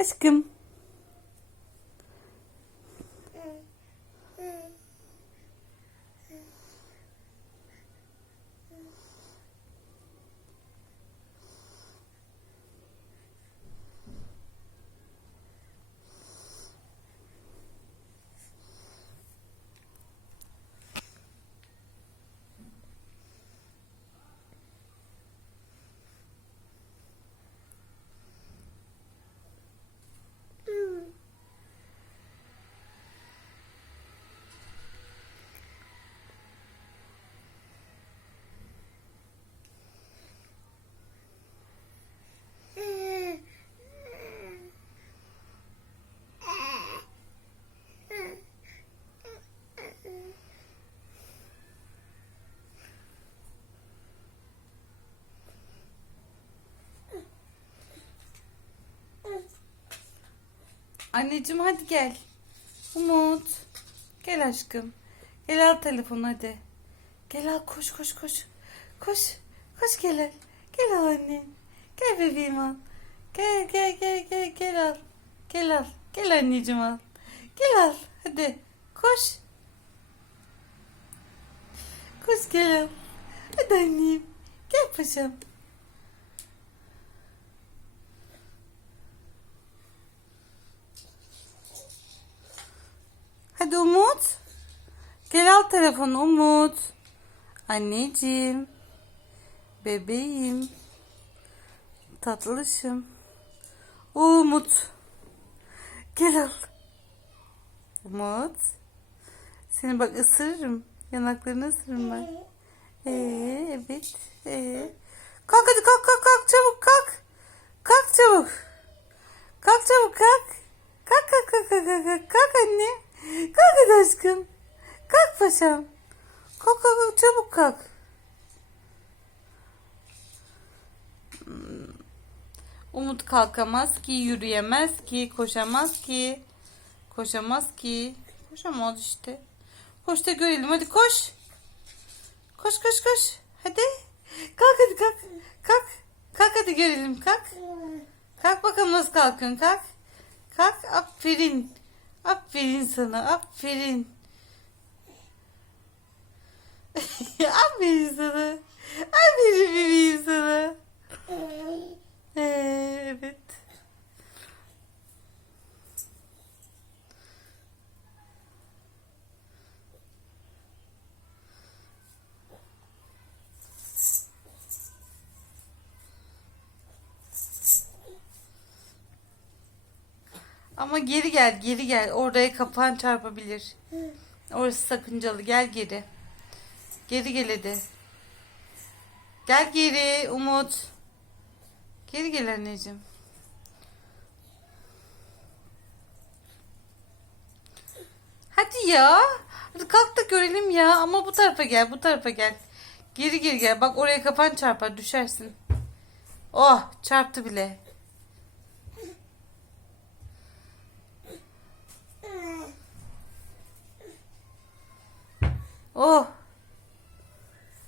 Aşkım. Anneciğim hadi gel. Umut. Gel aşkım. Gel al telefonu hadi. Gel al koş koş koş. Koş. Koş gel al. Gel al annem. Gel bebeğim al. Gel gel gel gel gel al. Gel al. Gel anneciğim al. Gel al. Hadi. Koş. Koş gel al. Hadi annem. Gel paşam. Hadi Umut. Gel al telefonu Umut. Anneciğim. Bebeğim. Tatlışım. Umut. Gel al. Umut. Seni bak ısırırım. Yanaklarını ısırırım ben. Ee, evet. Ee. Kalk hadi kalk kalk kalk çabuk kalk. Kalk çabuk. Kalk çabuk kalk. Kalk kalk kalk kalk kalk kalk, kalk anne. Kalk hadi aşkım. Kalk paşam. Kalk kalk çabuk kalk. Umut kalkamaz ki, yürüyemez ki, koşamaz ki. Koşamaz ki. Koşamaz işte. Koş da görelim hadi koş. Koş koş koş. Hadi. Kalk hadi kalk. Kalk. Kalk hadi görelim kalk. Kalk bakalım nasıl kalkın kalk. Kalk aferin. Aferin sana aferin. aferin sana. Ama geri gel, geri gel. Oraya kafan çarpabilir. Orası sakıncalı. Gel geri. Geri gel hadi. Gel geri Umut. Geri gel anneciğim. Hadi ya. Hadi kalk da görelim ya. Ama bu tarafa gel, bu tarafa gel. Geri geri gel. Bak oraya kafan çarpar, düşersin. Oh, çarptı bile. Oh,